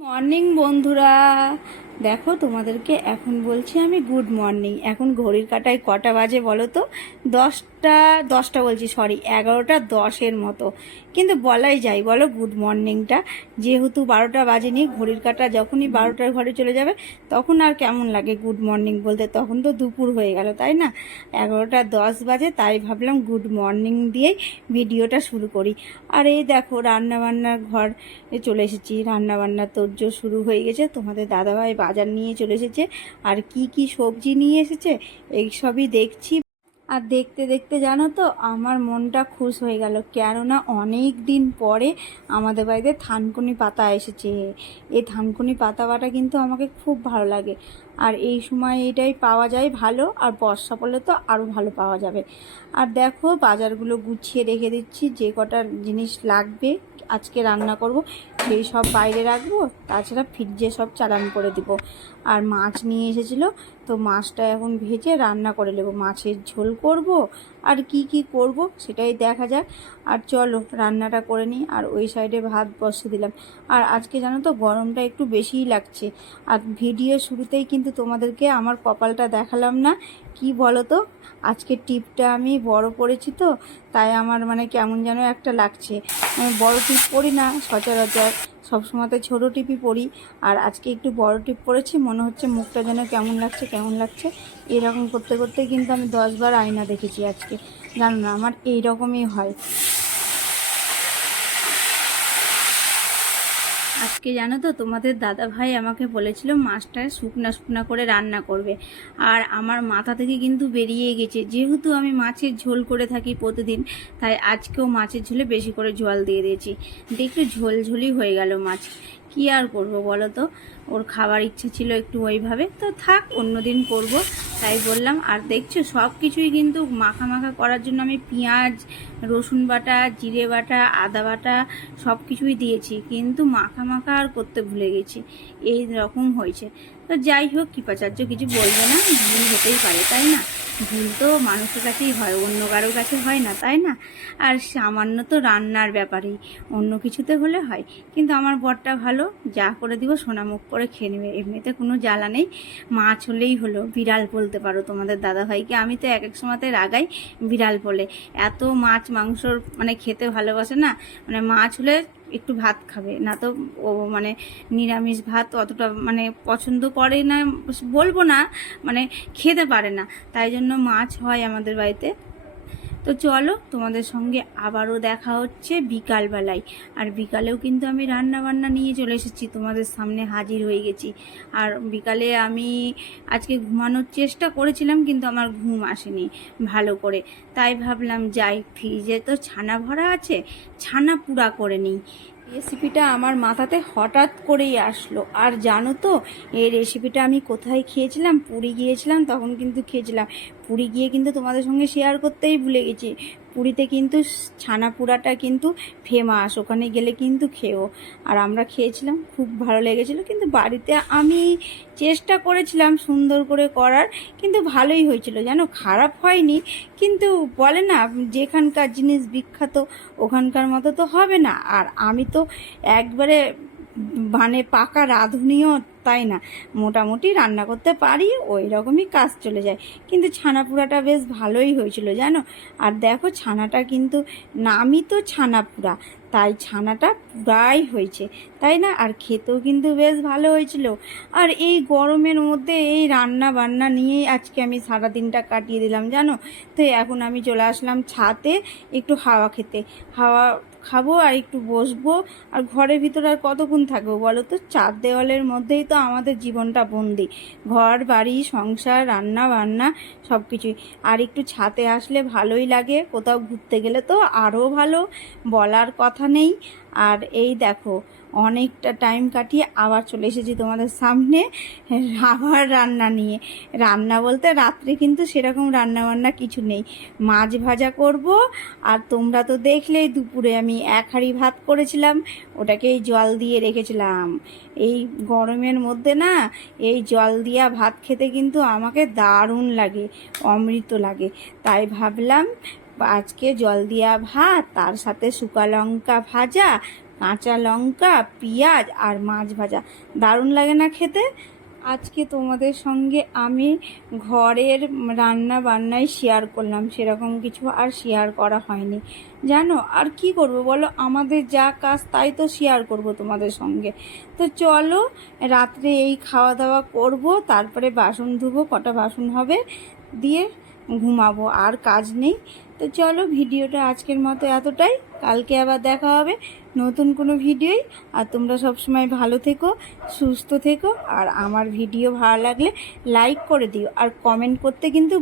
Morning বন্ধুরা। দেখো, তোমাদেরকে এখন বলছি আমি গুড মর্নিং এখন ঘড়ির কাটায় কটা বাজে বলো তো? দশটা দশটা বলছি সরি এগারোটা দশের মতো। কিন্তু বলাই যায়, বলো গুড মর্নিংটা যেহেতু বারোটা বাজেনি, ঘড়ির কাটা যখনই বারোটার ঘরে চলে যাবে, তখন আর কেমন লাগে গুড মর্নিং বলতে? তখন তো দুপুর হয়ে গেল, তাই না? এগারোটা দশ বাজে, তাই ভাবলাম গুড মর্নিং দিয়েই ভিডিওটা শুরু করি। আর এই দেখো, রান্নাবান্নার ঘর চলে এসেছি। রান্নাবান্নার তোর্য শুরু হয়ে গেছে। তোমাদের দাদাভাই বাজার নিয়ে চলে এসেছে। আর কি কি সবজি নিয়ে এসেছে এই সবই দেখছি। আর দেখতে দেখতে জানো তো, আমার মনটা খুশ হয়ে গেল। কেননা অনেক দিন পরে আমাদের বাড়িতে থানকুনি পাতা এসেছে। এই থানকুনি পাতা বাটা কিন্তু আমাকে খুব ভালো লাগে। আর এই সময় এটাই পাওয়া যায় ভালো, আর বর্ষা পড়লে তো আরও ভালো পাওয়া যাবে। আর দেখো, বাজারগুলো গুছিয়ে রেখে দিচ্ছি, যে কটা জিনিস লাগবে আজকে রান্না করব। সেই সব বাইরে রাখব, তাছাড়া ফ্রিজে সব চালান করে দিব। আর মাছ নিয়ে এসেছিল, তো মাছটা এখন ভেজে রান্না করে নেব। মাছের ঝোল করব, আর কি কি করব সেটাই দেখা যাক। আর চলো, রান্নাটা করে নিই, আর ওই সাইডে ভাত বসে দিলাম। আর আজকে জানো তো, গরমটা একটু বেশিই লাগছে। আর ভিডিও শুরুতেই কিন্তু তোমাদেরকে আমার কপালটা দেখালাম না। কি বলো তো আজকে টিপটা আমি বড় পড়েছি তো, তাই আমার মানে কেমন যেন একটা লাগছে। আমি বড় টিপ পরি না, সচরাচর সবসময় তো ছোটো টিপি পরি আর আজকে একটু বড় টিপ পরেছি মনে হচ্ছে মুখটা যেন কেমন লাগছে কেমন লাগছে। এরকম করতে করতে কিন্তু আমি দশবার আয়না দেখেছি আজকে। জানো না, আমার এইরকমই হয়। আজকে জানো তো, তোমাদের দাদা ভাই আমাকে বলেছিল মাছটা শুকনা শুকনা করে রান্না করবে। আর আমার মাথা থেকে কিন্তু বেরিয়ে গেছে। যেহেতু আমি মাছের ঝোল করে থাকি প্রতিদিন, তাই আজকেও মাছের ঝোলে বেশি করে জল দিয়ে দিয়েছি। দেখল ঝোল ঝোলই হয়ে গেল মাছ। কি আর করব বলো তো? ওর খাবার ইচ্ছে ছিল একটু ওইভাবে। তো থাক, অন্যদিন করব। তাই বললাম। আর দেখছ সব কিছুই কিন্তু মাখা মাখা করার জন্য আমি পেঁয়াজ, রসুন বাটা, জিরে বাটা, আদা বাটা সব কিছুই দিয়েছি। কিন্তু মাখা মাখা আর করতে ভুলে গেছি। এই রকম হয়েছে। তো যাই হোক, কৃপাচার্য কিছু বলবে না, ভুল হতেই পারে, তাই না? ভুল তো মানুষের কাছেই হয়, অন্য কারোর কাছে হয় না, তাই না? আর সামান্য তো রান্নার ব্যাপারেই, অন্য কিছুতে হলে হয়। কিন্তু আমার বরটা ভালো, যা করে দিব সোনামুখ করে খেয়ে নেবে। এমনিতে কোনো জ্বালা নেই। মাছ হলেই হলো, বিড়াল বলতে পারো তোমাদের দাদাভাইকে। আমি তো এক এক সময়তে রাগাই বিড়াল বলে। এত মাছ মাংসর মানে খেতে ভালোবাসে না? মানে মাছ হলে একটু ভাত খাবে। না তো ও মানে নিরামিষ ভাত অতটা মানে পছন্দ করে না, বলব না মানে খেতে পারে না। তাই জন্য মাছ হয় আমাদের বাড়িতে। তো চলো তোমাদের সঙ্গে আবারও দেখা হচ্ছে বিকালবেলায়। আর বিকালেও কিন্তু আমি রান্না বান্না নিয়ে চলে এসেছি, তোমাদের সামনে হাজির হয়ে গেছি। আর বিকালে আমি আজকে ঘুমানোর চেষ্টা করেছিলাম কিন্তু আমার ঘুম আসেনি ভালো করে। তাই ভাবলাম যাই, ফ্রিজে তো ছানা ভরা আছে, ছানা পুরা করে নিই। রেসিপিটা আমার মাথাতে হঠাৎ করেই আসলো। আর জানো তো, এই রেসিপিটা আমি কোথায় খেয়েছিলাম? পুরী গিয়েছিলাম, তখন কিন্তু খেয়েছিলাম। পুরী গিয়ে কিন্তু তোমাদের সঙ্গে শেয়ার করতেই ভুলে গেছি। পুরীতে কিন্তু ছানা পুরাটা কিন্তু ফেমাস ওখানে গেলে কিন্তু খেয়েও আর আমরা খেয়েছিলাম, খুব ভালো লেগেছিলো। কিন্তু বাড়িতে আমি চেষ্টা করেছিলাম সুন্দর করে করার, কিন্তু ভালোই হয়েছিল। জানো, খারাপ হয়নি, কিন্তু বলে না, যেখানকার জিনিস বিখ্যাত, ওখানকার মতো তো হবে না। আর আমি তো একবারে মানে পাকা রাঁধুনিও তাই না? মোটামুটি রান্না করতে পারি, ওই রকমই কাজ চলে যায়। কিন্তু ছানা পোড়াটা বেশ ভালোই হয়েছিল, জানো? আর দেখো ছানাটা কিন্তু নামই তো ছানা পোড়া তাই ছানাটা পুরাই হয়েছে, তাই না? আর খেতেও কিন্তু বেশ ভালো হয়েছিল। আর এই গরমের মধ্যে এই রান্না বান্না নিয়েই আজকে আমি সারা দিনটা কাটিয়ে দিলাম, জানো? তো এখন আমি চলে আসলাম ছাতে একটু হাওয়া খেতে। হাওয়া খাব আর একটু বসবো। আর ঘরের ভিতরে আর কতক্ষণ থাকব বলো তো? চার দেওয়ালের মধ্যেই তো আমাদের জীবনটা বন্দি। ঘর, বাড়ি, সংসার, রান্না বান্না সব কিছুই আর একটু ছাতে আসলে ভালোই লাগে। কোথাও ঘুরতে গেলে তো আরও ভালো। বলার কথা নেই। আর এই দেখো, অনেকটা টাইম কাটিয়ে আবার চলে এসেছি তোমাদের সামনে আবার রান্না নিয়ে। রান্না বলতে রাত্রে কিন্তু সেরকম রান্না বান্না কিছু নেই। মাছ ভাজা করব, আর তোমরা তো দেখলেই দুপুরে আমি এক হাঁড়ি ভাত করেছিলাম, ওটাকেই জল দিয়ে রেখেছিলাম। এই গরমের মধ্যে না, এই জল দিয়া ভাত খেতে কিন্তু আমাকে দারুণ লাগে, অমৃত লাগে। তাই ভাবলাম আজকে জল দিয়া ভাত, তার সাথে শুকা লঙ্কা ভাজা, কাঁচা লঙ্কা, পেঁয়াজ আর মাছ ভাজা। দারুণ লাগে না খেতে? আজকে তোমাদের সঙ্গে আমি ঘরের রান্না বান্নাই শেয়ার করলাম, সেরকম কিছু আর শেয়ার করা হয়নি। জানো, আর কি করব বলো? আমাদের যা কাজ, তাই তো শেয়ার করব তোমাদের সঙ্গে। তো চলো, রাত্রে এই খাওয়া দাওয়া করব, তারপরে বাসন ধুবো, কটা বাসন হবে, দিয়ে ঘুমাবো, আর কাজ নেই। তো চলো ভিডিওটা আজকের মতো এতটাই। কালকে আবার দেখা হবে নতুন কোনো ভিডিওই। আর তোমরা সবসময় ভালো থেকো, সুস্থ থেকো, আর আমার ভিডিও ভালো লাগলে লাইক করে দিও। আর কমেন্ট করতে কিন্তু